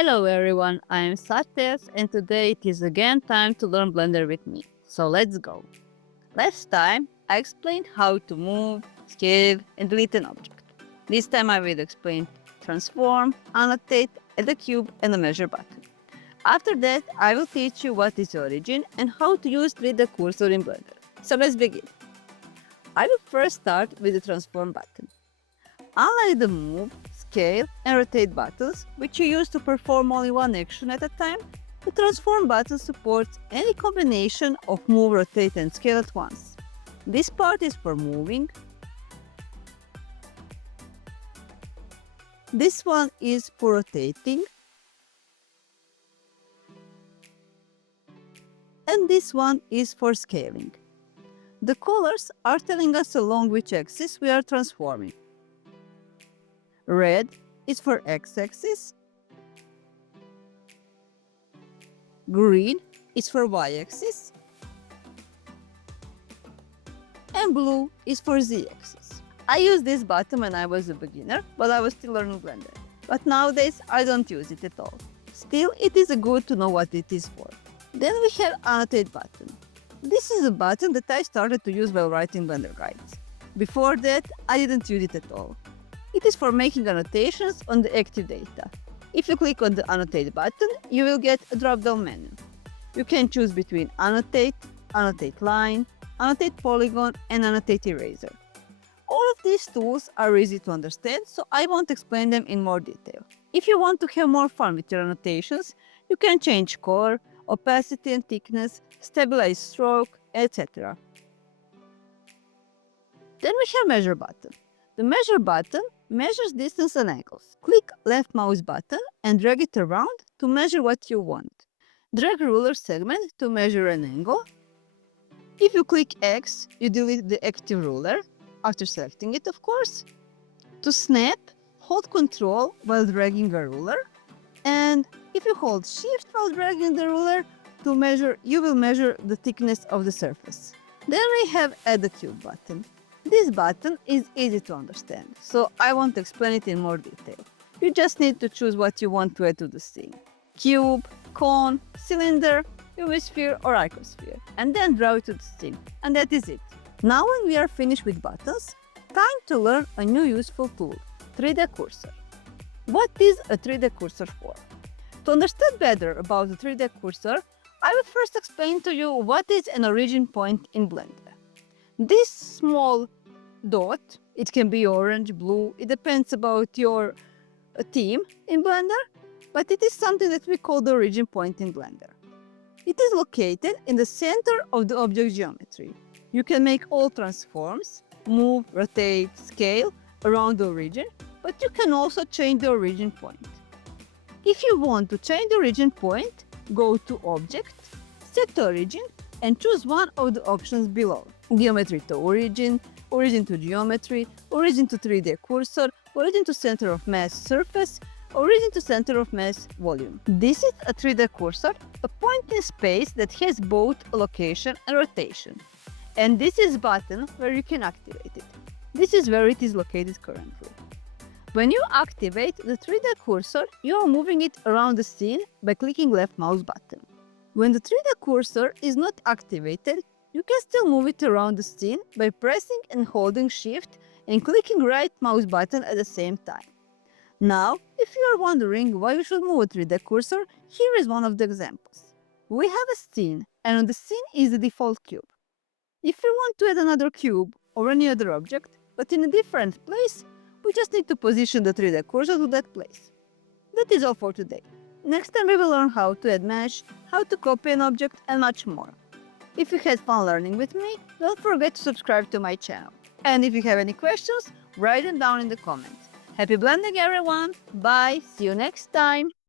Hello everyone, I am SaTales and today it is again time to learn Blender with me. So let's go. Last time I explained how to move, scale and delete an object. This time I will explain transform, annotate, add a cube and a measure button. After that I will teach you what is origin and how to use 3D cursor in Blender. So let's begin. I will first start with the transform button. Unlike the move, scale and rotate buttons, which you use to perform only one action at a time, the transform button supports any combination of move, rotate and scale at once. This part is for moving. This one is for rotating. And this one is for scaling. The colors are telling us along which axis we are transforming. Red is for x-axis, green is for y-axis, and blue is for z-axis. I used this button when I was a beginner, but I was still learning Blender. But nowadays I don't use it at all. Still, it is good to know what it is for. Then we have Annotate button. This is a button that I started to use while writing Blender guides. Before that, I didn't use it at all. It is for making annotations on the active data. If you click on the Annotate button, you will get a drop-down menu. You can choose between Annotate, Annotate Line, Annotate Polygon, and Annotate Eraser. All of these tools are easy to understand, so I won't explain them in more detail. If you want to have more fun with your annotations, you can change color, opacity and thickness, stabilize stroke, etc. Then we have Measure button. The Measure button measures distance and angles. Click left mouse button and drag it around to measure what you want. Drag ruler segment to measure an angle. If you click X, you delete the active ruler, after selecting it of course. To snap, hold Ctrl while dragging a ruler. And if you hold Shift while dragging the ruler to measure, you will measure the thickness of the surface. Then we have Add a Cube button. This button is easy to understand, so I won't explain it in more detail. You just need to choose what you want to add to the scene. Cube, cone, cylinder, UV sphere or icosphere, and then draw it to the scene. And that is it. Now when we are finished with buttons, time to learn a new useful tool, 3D cursor. What is a 3D cursor for? To understand better about the 3D cursor, I will first explain to you what is an origin point in Blender. This small dot, it can be orange, blue, it depends about your theme in Blender, but it is something that we call the origin point in Blender. It is located in the center of the object geometry. You can make all transforms, move, rotate, scale around the origin, but you can also change the origin point. If you want to change the origin point, go to Object, Set Origin, and choose one of the options below. Geometry to origin, origin to geometry, origin to 3D cursor, origin to center of mass surface, origin to center of mass volume. This is a 3D cursor, a point in space that has both a location and rotation. And this is button where you can activate it. This is where it is located currently. When you activate the 3D cursor, you are moving it around the scene by clicking left mouse button. When the 3D cursor is not activated, you can still move it around the scene by pressing and holding Shift and clicking right mouse button at the same time. Now, if you are wondering why you should move a 3D cursor, here is one of the examples. We have a scene, and on the scene is the default cube. If you want to add another cube or any other object, but in a different place, we just need to position the 3D cursor to that place. That is all for today. Next time we will learn how to add mesh, how to copy an object, and much more. If you had fun learning with me, don't forget to subscribe to my channel. And if you have any questions, write them down in the comments. Happy blending everyone! Bye! See you next time!